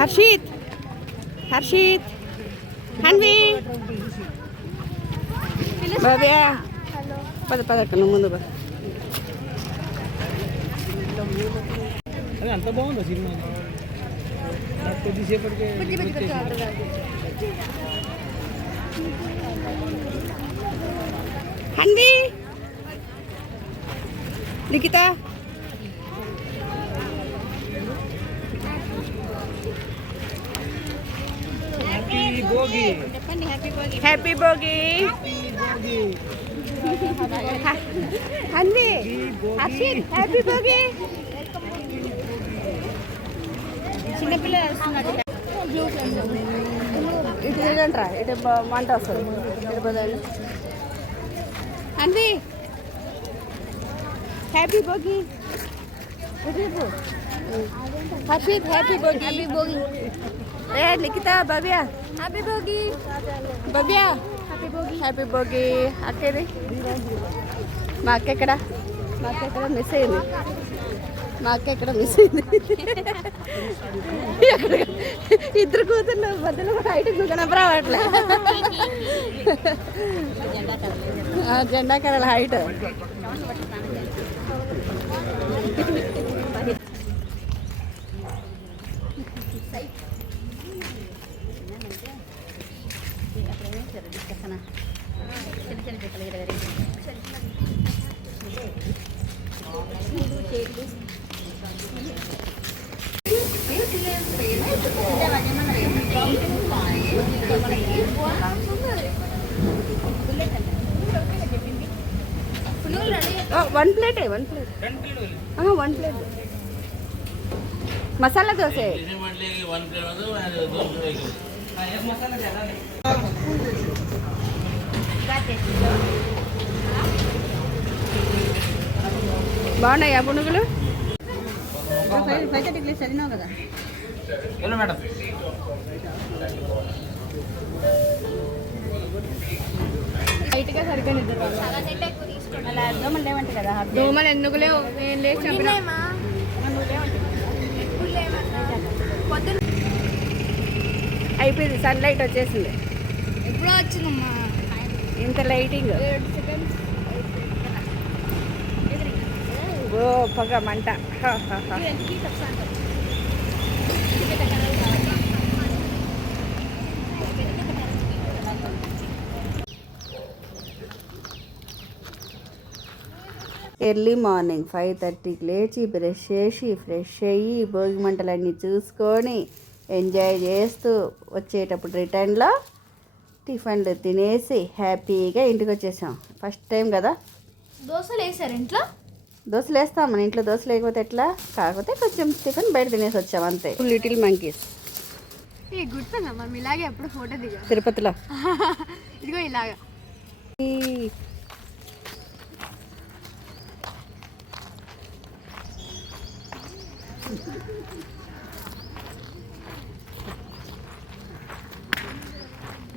హర్షిత్ హర్షిత్ హన్వి భవ్య పద పద నువ్వు ముందు పద. అంత బాగుందా సినిమా? కొద్దిసేపటికే Hanvi Likhita happy Bhogi. Happy Bhogi Hanvi Harshit happy Bhogi. చిన్నపిల్లలు వస్తున్నారు ఇటు తిరగండి రా, ఇటు మంట వస్తుంది ఇటు బదులు. Hanvi happy Bhogi. Harshit happy Bhogi. Happy Bhogi. ఏ Likhita Bhavya happy Bhogi. Bhavya happy Bhogi. Happy Bhogi. అక్కేది మా అక్క ఎక్కడ? మా అక్క ఎక్కడ మిస్ అయింది? మా అక్క ఎక్కడ మిస్ అయింది? ఇద్దరు కూతుర్లు మధ్యలో హైట్ కనపరావట్లే. జెండా colour height. One plate one plate masala dosa. బాగున్నాయా పునుగులు? చదివినావు కదా మేడం. బయటగా సరిగ్గా దోమలు లేవంట కదా. దోమలు ఎందుకు లేవు? ఏం లేదు చెప్పినా. అయిపోయింది, సన్లైట్ వచ్చేసింది. ఎప్పుడో వచ్చిందమ్మా ఇంత లైటింగ్. ఓ పొగ మంట. ఎర్లీ మార్నింగ్ 5:30కి లేచి బ్రష్ చేసి ఫ్రెష్ అయ్యి భోగి మంటలన్నీ చూసుకొని ఎంజాయ్ చేస్తూ వచ్చేటప్పుడు రిటర్న్లో టిఫిన్లు తినేసి హ్యాపీగా ఇంటికి వచ్చేసాం. ఫస్ట్ టైం కదా. దోశలు వేసారు ఇంట్లో? దోశలు వేస్తాం మన ఇంట్లో. దోశలు లేకపోతే ఎట్లా? కాకపోతే కొంచెం టిఫిన్ బయట తినేసి వచ్చాం అంతే. Little monkeys. గుర్తుందమ్మా ఇలాగే ఎప్పుడు ఫోటో దిగా తిరుపతిలో. ఇదిగో ఇలాగా.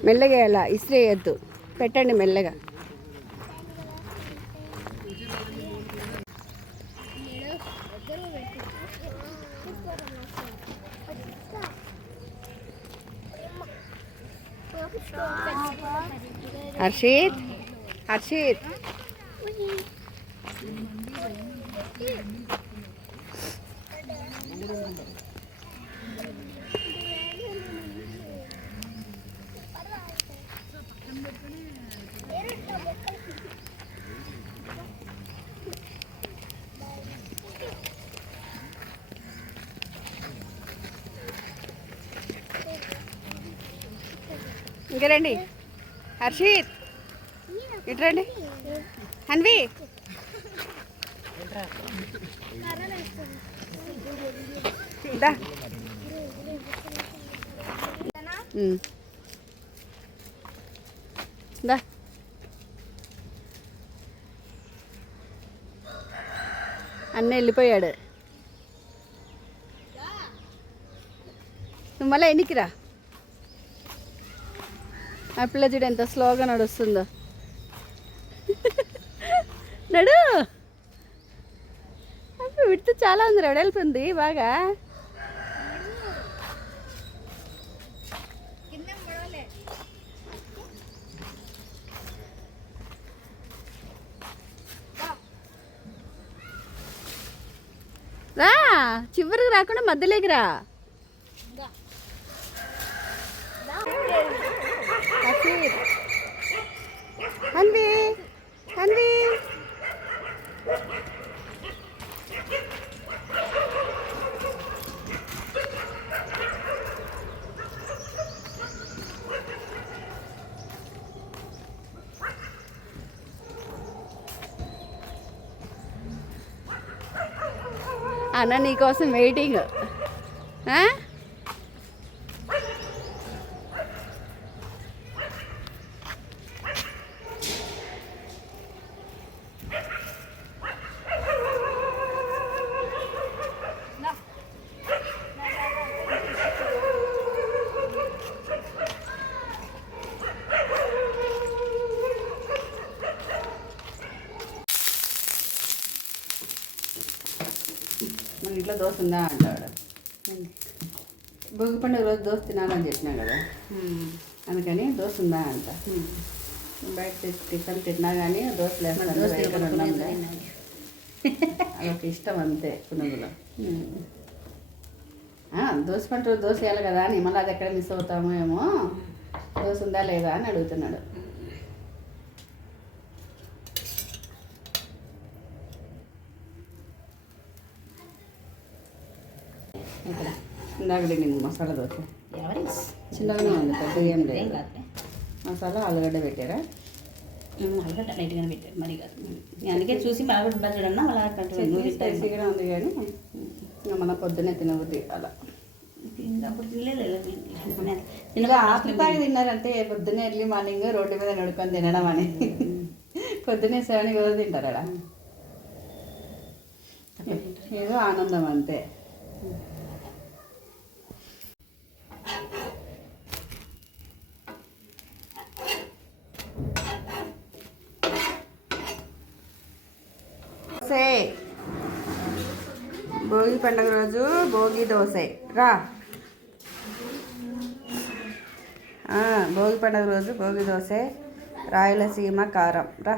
మెల్లగా ఎలా ఇసిరేయద్దు, పెట్టండి మెల్లగా. హర్షిత్ హర్షిత్ ఇంకా రండి. హర్షిత్ ఇటు రండి. హన్వి దా. దా. అన్న వెళ్ళిపోయాడు. నువ్వు మళ్ళీ ఎన్నికిరా. ఆ పిల్ల చూడు ఎంత స్లోగా నడుస్తుందో. నడు. విడితే చాలా ఉంది, రెడల్పుంది బాగా. రా, చివరికి రాకుండా మధ్యలోకి రా. హన్వి హన్వి అన్న నీకోసం వెయిటింగ్. మన ఇంట్లో దోశ ఉందా అంటాడు. భోగి పండుగ రోజు దోశ తినాలని చెప్పినా కదా, అందుకని దోశ ఉందా అంట. బయట టిఫిన్ తిన్నా కానీ దోశ లేకుండా అదొక ఇష్టం అంతే పునుగులో. దోశ పంట దోశ వేయాలి కదా అని మళ్ళీ అది ఎక్కడ మిస్ అవుతామో ఏమో, దోశ ఉందా లేదా అని అడుగుతున్నాడు. ఇక్కడ ఇందాక నేను మసాలా దోశ చిన్నగానే ఉంది, పెద్దగా ఏం లేదు. మసాలా ఆలుగడ్డ పెట్టారా? ఆలుగడ్డ లైట్గానే పెట్టారు, మరి కాదు. అందుకే చూసి బాగా చూడన్నా అలా స్పైసీగా ఉంది కానీ మన పొద్దున్నే తినబుద్ది అలా. అప్పుడు తినలేదు ఇంకా ఆకలిపాకి తిన్నారంటే పొద్దున్నే ఎర్లీ మార్నింగ్ రోడ్డు మీద నడుకొని తినడం అని. పొద్దున్నే 7 కదా తింటారా? ఏదో ఆనందం అంతే. భోగి పండుగ రోజు భోగి దోశ రా. భోగి పండుగ రోజు భోగి దోశ, రాయలసీమ కారం రా.